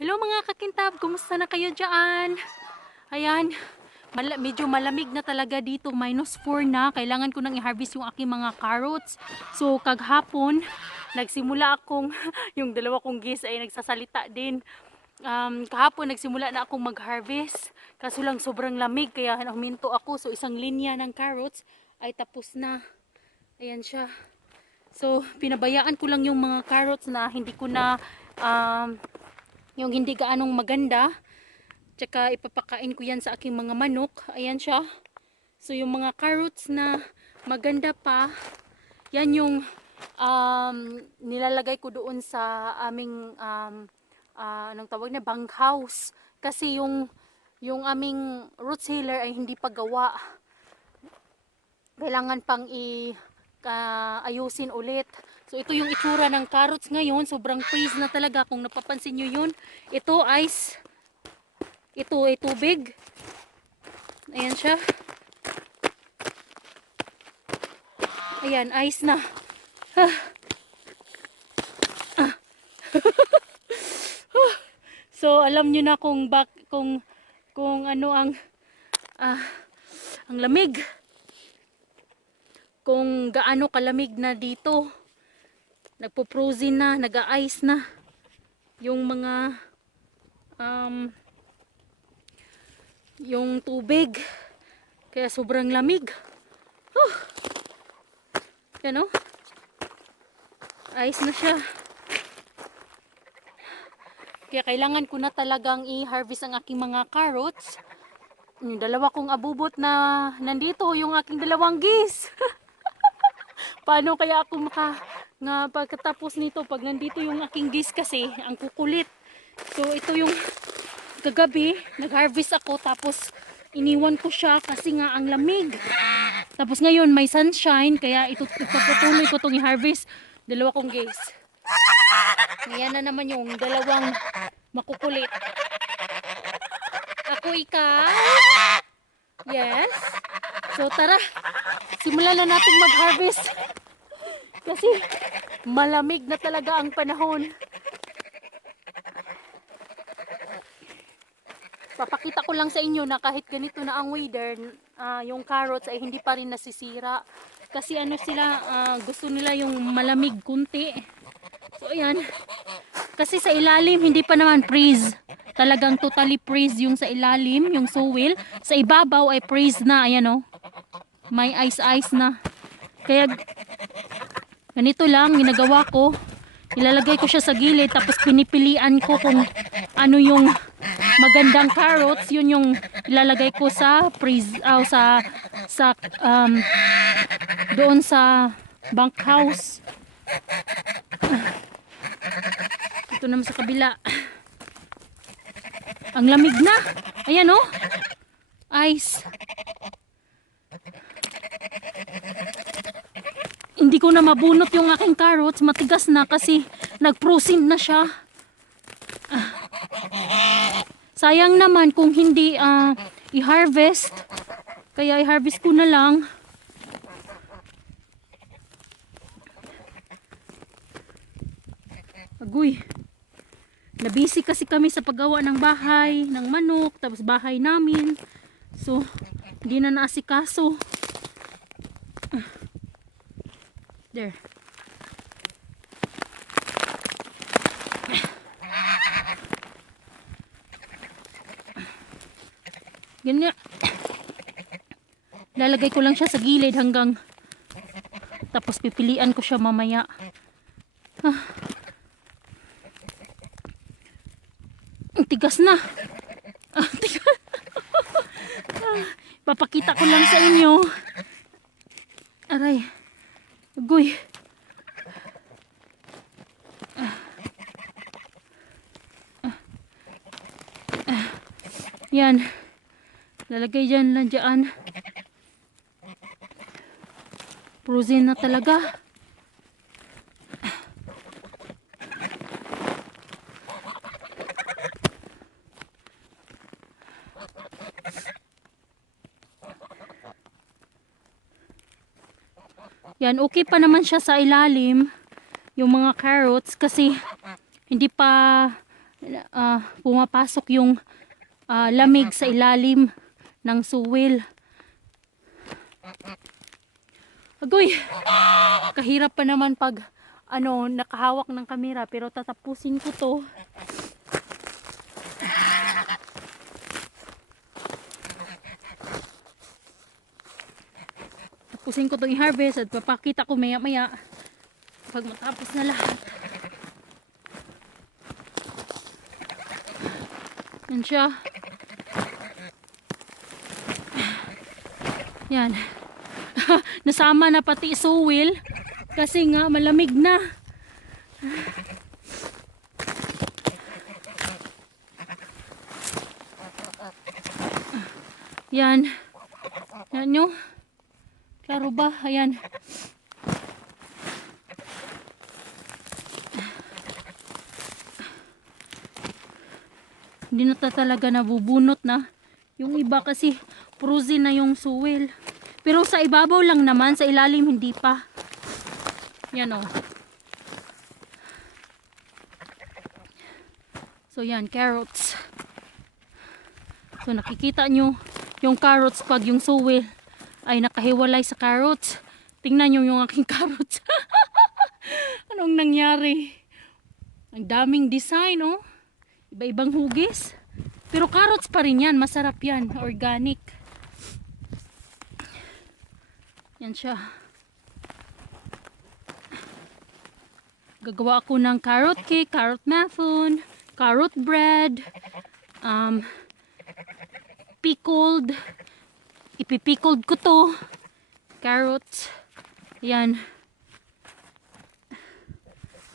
Hello mga kakintab, kumusta na kayo dyan? Ayan, medyo malamig na talaga dito, -4 na. Kailangan ko nang i-harvest yung aking mga carrots. So kaghapon, nagsimula akong, yung dalawa kong geese ay nagsasalita din. Kahapon nagsimula na akong mag-harvest. Kaso lang sobrang lamig, kaya huminto ako. So isang linya ng carrots ay tapos na. Ayan siya. So pinabayaan ko lang yung mga carrots na hindi ko na yung hindi gaanong maganda, tsaka ipapakain ko yan sa aking mga manok. Ayan siya. So yung mga carrots na maganda pa, yan yung nilalagay ko doon sa aming anong tawag na, bunk house. Kasi yung aming root sealer ay hindi pa gawa, kailangan pang ayusin ulit. So ito yung itsura ng carrots ngayon. Sobrang freeze na talaga, kung napapansin nyo yun. Ito ice, ito ay tubig. Ayan siya. Ayan, ice na. So alam nyo na kung ano ang lamig. Kung gaano kalamig na dito. Nagpo-frozen na, nag-a-ice na yung mga yung tubig. Kaya sobrang lamig. Yan o. Ice na siya. Kaya kailangan ko na talagang i-harvest ang aking mga carrots. Yung dalawa kong abubot na nandito, yung aking dalawang geese. Paano kaya ako nga pagkatapos nito, pag nandito yung aking geese kasi, ang kukulit. So ito yung kagabi, nag-harvest ako, tapos iniwan ko siya kasi nga ang lamig. Tapos ngayon may sunshine, kaya ipapatuloy ko itong i-harvest. Dalawa kong geese. Ayan na naman yung dalawang makukulit. Ako, ikaw. Yes. So tara, simulan na natin mag-harvest. Kasi malamig na talaga ang panahon. Papakita ko lang sa inyo na kahit ganito na ang weather, yung carrots ay hindi pa rin nasisira. Kasi ano sila, gusto nila yung malamig kunti. So ayan. Kasi sa ilalim hindi pa naman freeze. Talagang totally freeze yung sa ilalim, yung soil. Sa ibabaw ay freeze na, ayan o. May ice na. Kaya ganito lang ginagawa ko. Ilalagay ko siya sa gilid, tapos pinipilian ko kung ano yung magandang carrots, yun yung ilalagay ko sa freeze, doon sa bunk house. Ito naman sa kabila. Ang lamig na. Ayan oh. Ice. Hindi ko na mabunot yung aking carrots. Matigas na kasi nag-frozen na siya. Sayang naman kung hindi i-harvest. Kaya i-harvest ko na lang. Agoy. Nabisi kasi kami sa paggawa ng bahay, ng manok, tapos bahay namin. So, hindi na naasikaso. There. Ganyan. Lalagay ko lang siya sa gilid hanggang tapos pipilian ko siya mamaya. Ang tigas na. Tigas. Papakita ko lang sa inyo. Aray. Agoy. Yan. Lalagay dyan lang dyan. Frozen na talaga. Yan, okay pa naman siya sa ilalim, yung mga carrots, kasi hindi pa pumapasok yung lamig sa ilalim ng suwil. Agoy, kahirap pa naman pag nakahawak ng kamera, pero tatapusin ko to. Tapusin ko itong i-harvest at papakita ko maya maya pag matapos na lahat. Yan siya. Yan. Nasama na pati suwil kasi nga malamig na. Yan. Yan nyo. Klaro ba? Ayan. Hindi na talaga nabubunot na. Yung iba kasi frozen na yung suwil. Pero sa ibabaw lang naman, sa ilalim hindi pa. Yan o. So yan, carrots. So nakikita nyo yung carrots pag yung suwil ay nakahiwalay sa carrots. Tingnan nyo yung aking carrots. Anong nangyari? Ang daming design oh. Iba-ibang hugis. Pero carrots pa rin yan. Masarap yan. Organic. Yan siya. Gagawa ako ng carrot cake, carrot muffin, carrot bread, pickled. Ipipickled ko to. Carrots. Yan.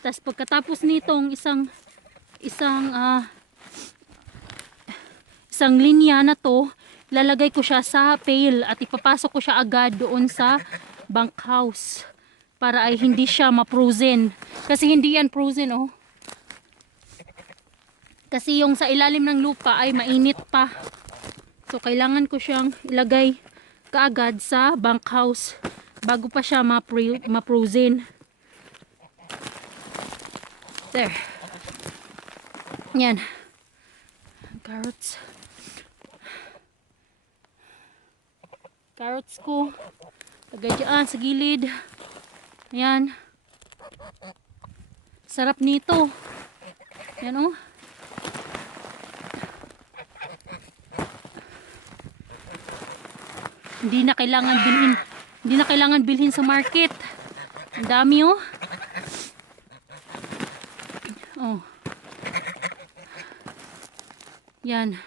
Tapos pagkatapos nitong isang linya na to, lalagay ko siya sa pail at ipapasok ko siya agad doon sa bunkhouse para ay hindi siya ma-frozen. Kasi hindi yan frozen oh. Kasi yung sa ilalim ng lupa ay mainit pa. So kailangan ko siyang ilagay kaagad sa bunkhouse bago pa siya ma-frozen. There. Yan. Carrots. Carrots ko. Tagay dyan sa gilid. Ayan. Sarap nito. Yan oh. Hindi na kailangan bilhin. Hindi na kailangan bilhin sa market. Ang dami oh. Oh. Yan.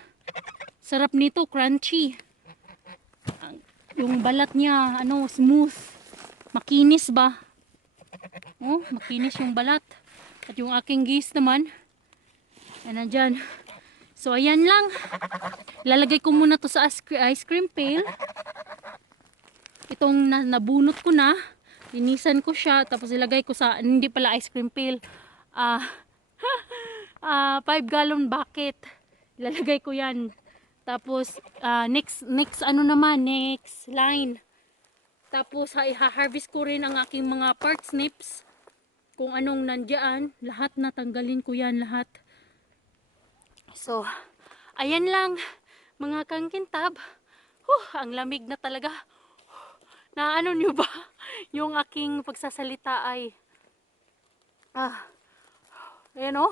Sarap nito, crunchy. Yung balat niya, smooth. Makinis ba? Oh, makinis yung balat. At yung aking gis naman, ay nandyan. So, ayan lang. Lalagay ko muna to sa ice cream pail. Itong nabunot ko na. Linisan ko siya. Tapos ilagay ko sa, hindi pala ice cream pail. 5 gallon bucket. Ilalagay ko yan. Tapos, next line. Tapos, i-harvest ko rin ang aking mga parsnips. Kung anong nandiyan. Lahat na, tanggalin ko yan lahat. So, ayan lang. Mga kangkintab. Ang lamig na talaga. Na ano nyo ba? Yung aking pagsasalita ay, ayan o.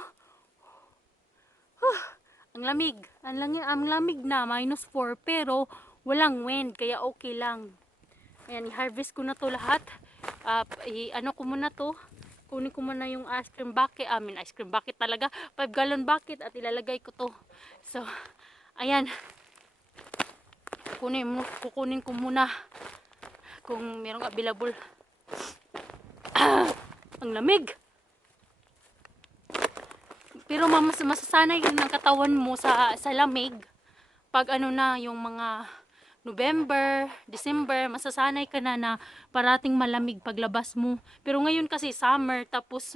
Ang lamig. Ang lamig na. -4. Pero walang wind. Kaya okay lang. Ayan. I-harvest ko na to lahat. Ko muna to. Kunin ko muna yung ice cream bucket. Ice cream bucket talaga. 5 gallon bucket. At ilalagay ko to. So, ayan. Kukunin ko muna. Kung mayroong available. Ang lamig. Pero masasanay yun ng katawan mo sa lamig. Pag yung mga November, December, masasanay ka na parating malamig paglabas mo. Pero ngayon kasi summer, tapos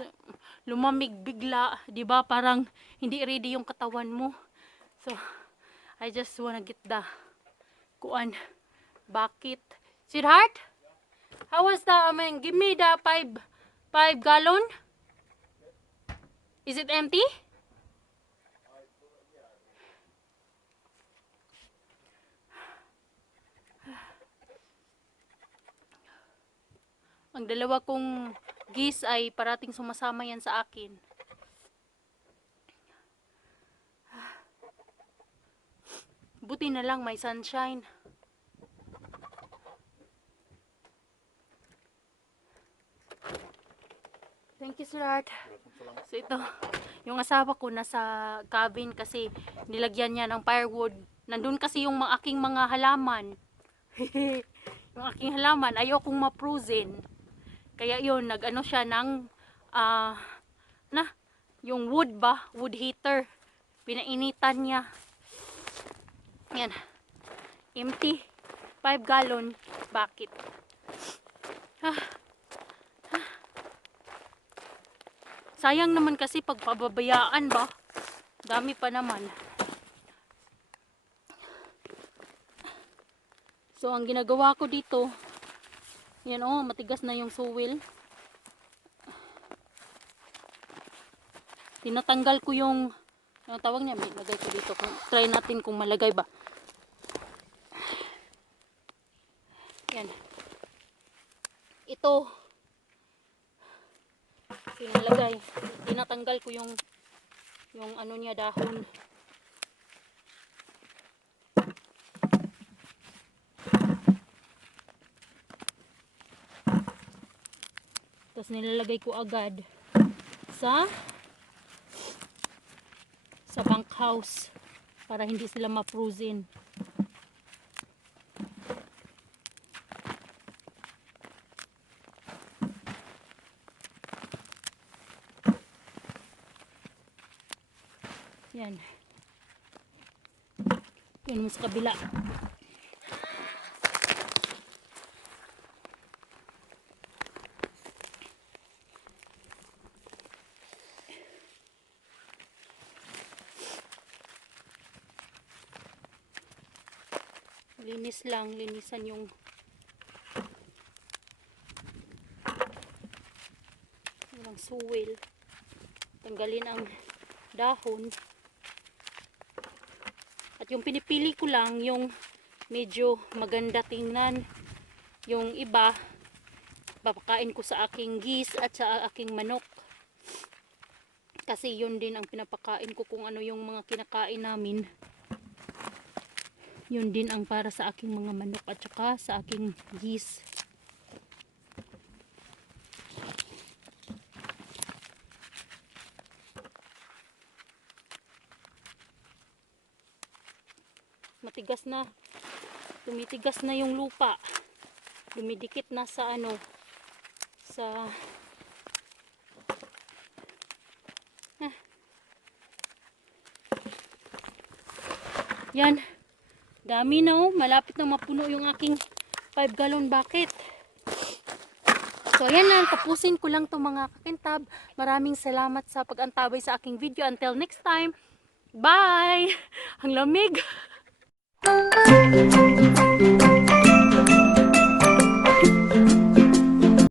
lumamig bigla, 'di ba? Parang hindi ready yung katawan mo. So, I just wanna get the bucket. Sweetheart? How was give me the 5 gallon? Is it empty? Ang dalawa kong geese ay parating sumasama yan sa akin. Buti na lang may sunshine. Thank you, Sir Art. So ito, yung asawa ko nasa cabin kasi nilagyan niya ng firewood. Nandun kasi yung aking mga halaman. Yung aking halaman, ayokong ma-frozen. Kaya yun, nag-ano siya ng, yung wood ba? Wood heater. Pinainitan niya. Yan. Empty. 5 gallon bucket. Sayang naman kasi pagpababayaan ba? Dami pa naman. So, ang ginagawa ko dito, yan oh, matigas na yung suwil. Tinatanggal ko yung tawag niya, may lagay ko dito. Try natin kung malagay ba. Yan. Ito. Pinalagay. Tinatanggal ko yung ano niya, dahon. Tapos nilalagay ko agad sa bunkhouse para hindi sila ma-frozen. Yan. Yan mo sa kabila. Linis lang, linisan yung suwil. Tanggalin ang dahon. At yung pinipili ko lang yung medyo maganda tingnan. Yung iba papakain ko sa aking geese at sa aking manok. Kasi yun din ang pinapakain ko kung ano yung mga kinakain namin. Yun din ang para sa aking mga manok at saka sa aking geese. Matigas na. Tumitigas na yung lupa. Dumidikit na sa ano, sa yan. Dami na oh. Malapit na mapuno yung aking 5 gallon bucket. So ayan lang. Tapusin ko lang itong mga kakintab. Maraming salamat sa pag-antabay sa aking video. Until next time. Bye! Ang lamig!